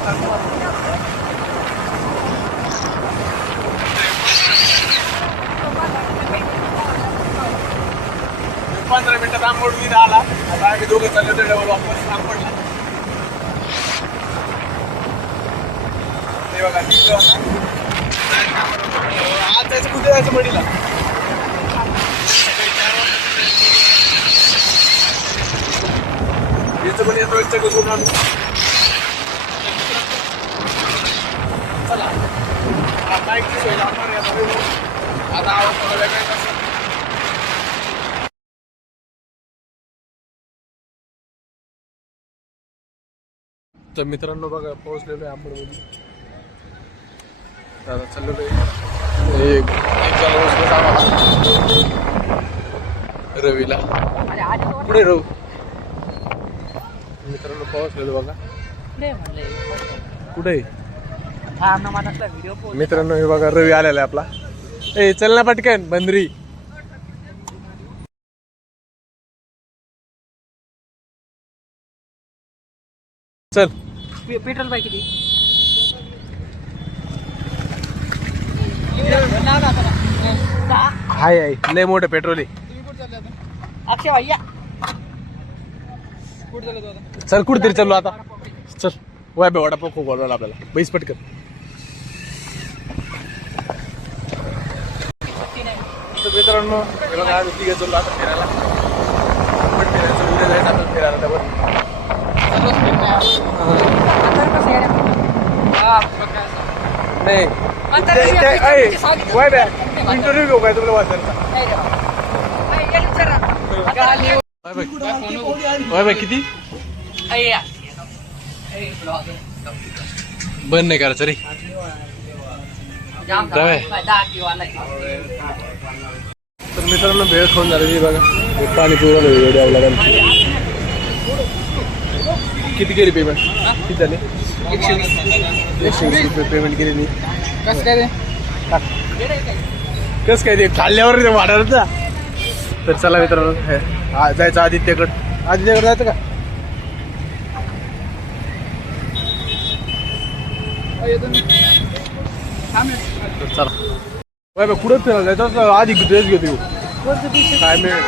15 मिनिटात आंबोड मी आला. आता आम्ही दोघं चाललो होतो डबल वापस आंबोडला. ते बघा आज जायचं कुठे जायचं मडीला. याचं पण येतो इच्छा करून आणू. चला बाईकची सोय लावणार आहे आता आवाज थोडा वेगळा. तर मित्रांनो बघा पोहोचलेलो आहे आंबोडमध्ये. दादा चाललेलो आहे एक रवीला. पुढे रवू मित्रांनो पोहोचलेलो बघा. कुठे मित्रांनो हे बघा रवी आलेला आहे आपला. ए चल ना पटकन बंदरी. चल पेट्रोल बाईक किती हाय आहे लय मोठं पेट्रोल आहे. अक्षय भैया चल कुठे तरी चाललो आता. चल वाय बे वडापाव खूप बोलवला आपल्याला. बैस पटकन. मित्रांनो हे बघा आम्ही तिघे चाललो आता फिरायला. पण फिरायचं उद्या जायचं आपण फिरायला त्यावर. नाही इंटरव्ह्यू घेऊ काय तुला वाचायचा. किती बंद नाही करायचं रे. तर मित्रांनो भेळ खाऊन झालेली बघा. पाणीपुरी द्यावं लागेल. किती केली पेमेंट किती झाले. 120 रुपये पेमेंट केलेली. कसं काय ते खाल्ल्यावर वाढायचं. तर चला मित्रांनो जायचं आदित्यकडं. आदित्यकडे जायचं का. चला बाय कुठं फिरायला जायचं. आधी ड्रेस घेतो काय मिळेल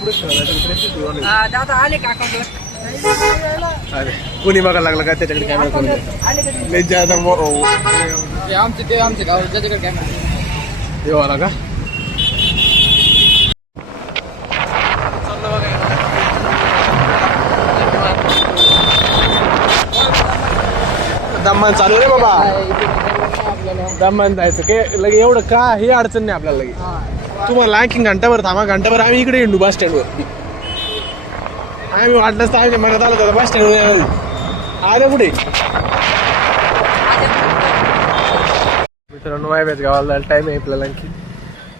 कुठं फिरायला आले का अकाउंटवर. अरे कोणी बघायला लागला काय त्याच्याकडे कॅमेरा करून आमचे गाव ज्याच्याकडे कॅमेरा देवाला का. दम्मान चालू रे बाबा. दम्मान जायचं काय लगे एवढं का हे अडचण नाही आपल्याला लगे. तुम्हाला आणखी घंटाभर थांबा. घंटाभर आम्ही इकडे येऊ बस स्टँडवर. आम्ही वाटलंच तर आम्ही मनात आलो होतं बस स्टँडवर आलं कुठे. मित्रांनो वायब्याच गावाला जायला टाईम आहे आपल्याला आणखी.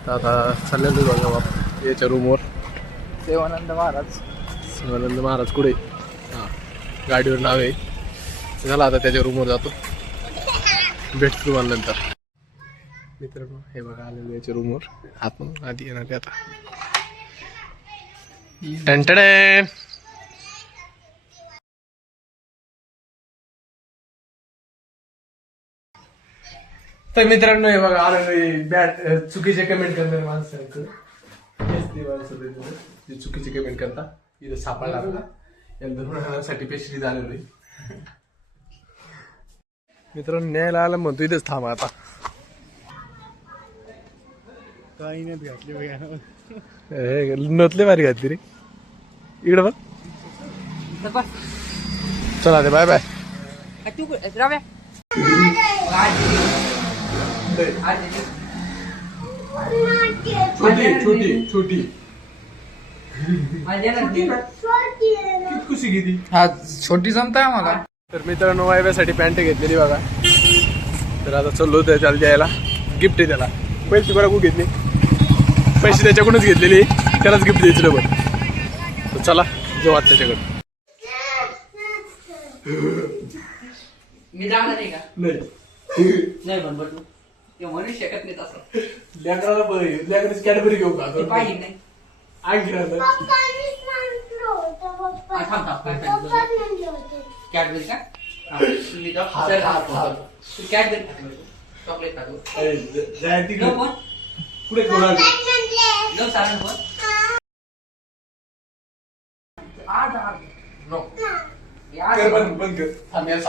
तर आता चाललेलो बघा बाप याच्या रूमवर. सेवानंद महाराज कुठे. हां गाडीवर नाव आहे. झालं आता त्याच्या रूमवर जातो. भेटतो तुम्हाला नंतर. मित्रांनो हे बघा आलेलो याच्या रूमवर. आपण आधी येणार आता. टंटडन. तर मित्रांनो हे बघा आलेलो बॅट चुकीचे कमेंट करणारे माणसांकडे. चुकीचे कमेंट करता. इथं सापडला आपला या धुण्यासाठी पेशली झालेलो आहे. मित्रांनो न्यायला आलं म्हणतो इथेच थांबा आता. काही नाही घातली नतले भारी घातली रे. इकडे बघ. चला ते बाय बाय. छोटी खुशी किती. हा छोटी जमताय आम्हाला. तर मित्रांनो वायब्यासाठी पॅन्ट घेतलेली बघा. तर आता चाललो त्याला द्यायला. गिफ्ट आहे त्याला. पैसे बघा कुठे घेतले. पैसे त्याच्याकडूनच घेतलेले. त्यालाच गिफ्ट द्यायचं पण. तर चला जाऊ आता त्याच्याकडे. मी जाणार नाही का. नाही पण बघू ते म्हणू शकत नाही तसं. लेकराला कॅडबरी घेऊ का पाहिजे नाही. आणखी कॅडबरी का हा, तुम्ही जाऊ. सर, तू कॅट दे खातो. चॉकलेट खातो. जाऊ पण. पुढे कोणाला जाऊ सारण पण. नो कर बंद कर थांब यार